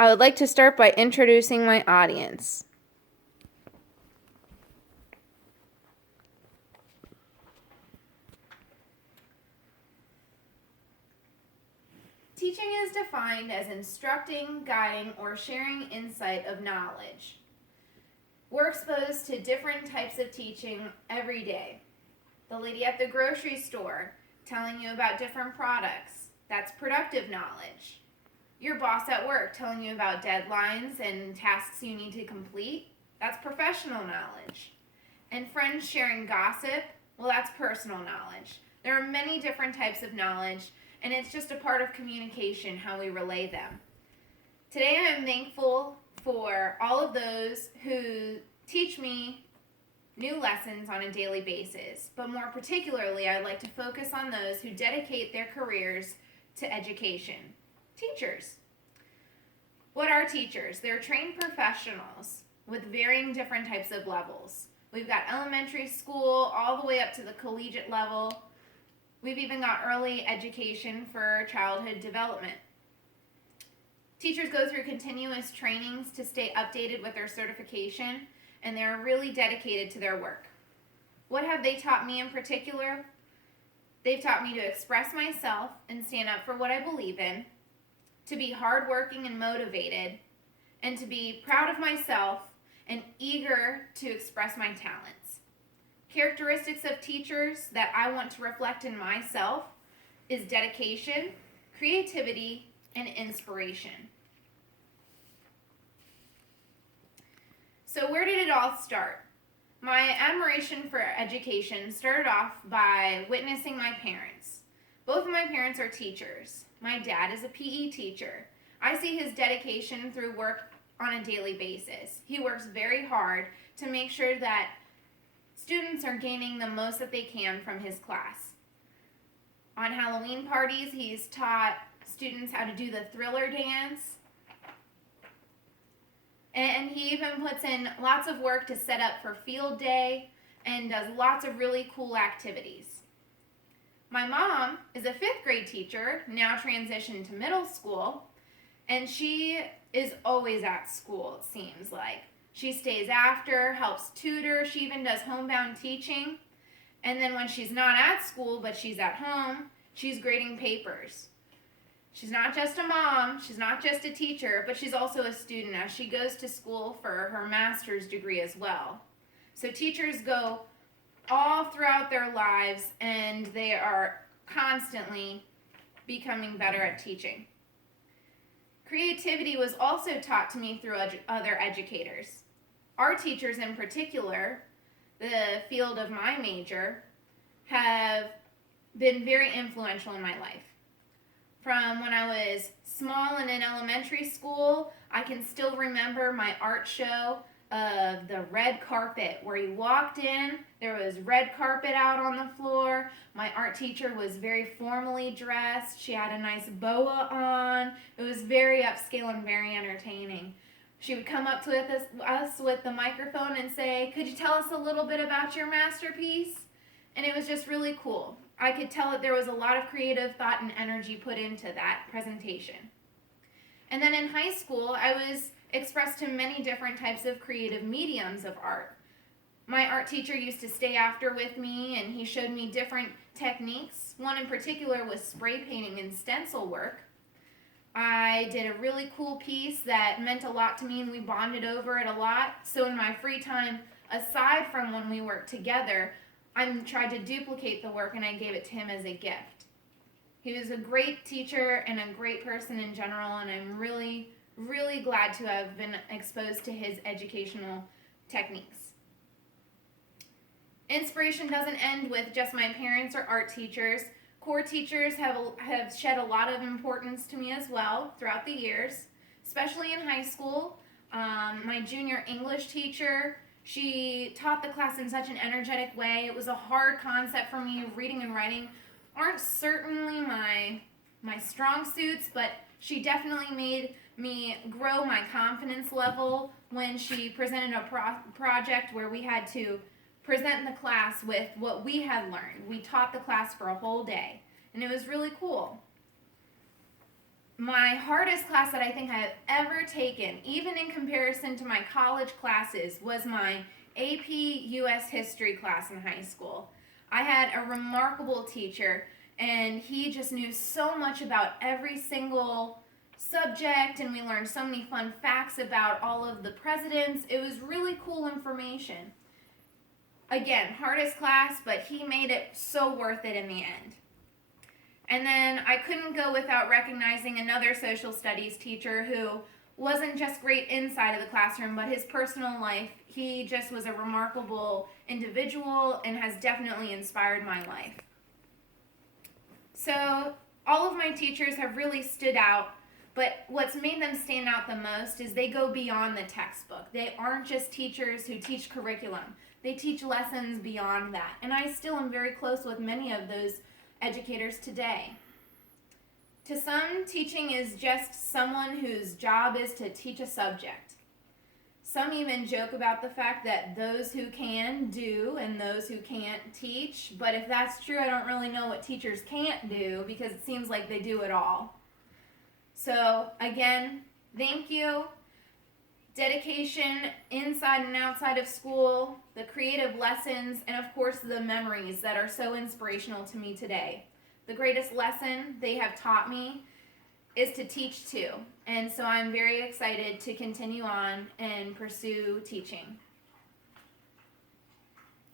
I would like to start by introducing my audience. Teaching is defined as instructing, guiding, or sharing insight of knowledge. We're exposed to different types of teaching every day. The lady at the grocery store telling you about different products, that's productive knowledge. Your boss at work telling you about deadlines and tasks you need to complete, that's professional knowledge. And friends sharing gossip, well, that's personal knowledge. There are many different types of knowledge, and it's just a part of communication how we relay them. Today I am thankful for all of those who teach me new lessons on a daily basis, but more particularly I'd like to focus on those who dedicate their careers to education. Teachers. What are teachers? They're trained professionals with varying different types of levels. We've got elementary school all the way up to the collegiate level. We've even got early education for childhood development. Teachers go through continuous trainings to stay updated with their certification, and they're really dedicated to their work. What have they taught me in particular? They've taught me to express myself and stand up for what I believe in, to be hardworking and motivated, and to be proud of myself and eager to express my talents. Characteristics of teachers that I want to reflect in myself is dedication, creativity, and inspiration. So where did it all start? My admiration for education started off by witnessing my parents. Both of my parents are teachers. My dad is a PE teacher. I see his dedication through work on a daily basis. He works very hard to make sure that students are gaining the most that they can from his class. On Halloween parties, he's taught students how to do the Thriller dance. And he even puts in lots of work to set up for field day and does lots of really cool activities. My mom is a 5th grade teacher, now transitioned to middle school, and she is always at school, it seems like. She stays after, helps tutor, she even does homebound teaching. And then when she's not at school, but she's at home, she's grading papers. She's not just a mom, she's not just a teacher, but she's also a student as she goes to school for her master's degree as well. So teachers go all throughout their lives and they are constantly becoming better at teaching. Creativity was also taught to me through other educators. Our teachers in particular, the field of my major, have been very influential in my life. From when I was small and in elementary school, I can still remember my art show of the red carpet where you walked in, there was red carpet out on the floor. My art teacher was very formally dressed. She had a nice boa on. It was very upscale and very entertaining. She would come up to us with the microphone and say, "Could you tell us a little bit about your masterpiece?" And it was just really cool. I could tell that there was a lot of creative thought and energy put into that presentation. And then in high school, I was expressed to many different types of creative mediums of art. My art teacher used to stay after with me and he showed me different techniques. One in particular was spray painting and stencil work. I did a really cool piece that meant a lot to me and we bonded over it a lot. So in my free time, aside from when we worked together, I tried to duplicate the work and I gave it to him as a gift. He was a great teacher and a great person in general, and I'm really, really glad to have been exposed to his educational techniques. Inspiration doesn't end with just my parents or art teachers. Core teachers have shed a lot of importance to me as well throughout the years, especially in high school. My junior English teacher, she taught the class in such an energetic way. It was a hard concept for me. Reading and writing aren't certainly my strong suits, but she definitely made me grow my confidence level when she presented a project where we had to present the class with what we had learned. We taught the class for a whole day, and it was really cool. my hardest class that I think I have ever taken, even in comparison to my college classes, was my AP US History class in high school. I had a remarkable teacher, and he just knew so much about every single subject, and we learned so many fun facts about all of the presidents. It was really cool information. Again, hardest class, but he made it so worth it in the end. And then I couldn't go without recognizing another social studies teacher who wasn't just great inside of the classroom, but his personal life. He just was a remarkable individual and has definitely inspired my life. So all of my teachers have really stood out, but what's made them stand out the most is they go beyond the textbook. They aren't just teachers who teach curriculum. They teach lessons beyond that. And I still am very close with many of those educators today. To some, teaching is just someone whose job is to teach a subject. Some even joke about the fact that those who can do and those who can't teach, but if that's true, I don't really know what teachers can't do because it seems like they do it all. So again, thank you. Dedication inside and outside of school, the creative lessons, and of course the memories that are so inspirational to me today. The greatest lesson they have taught me is to teach too. And so I'm very excited to continue on and pursue teaching.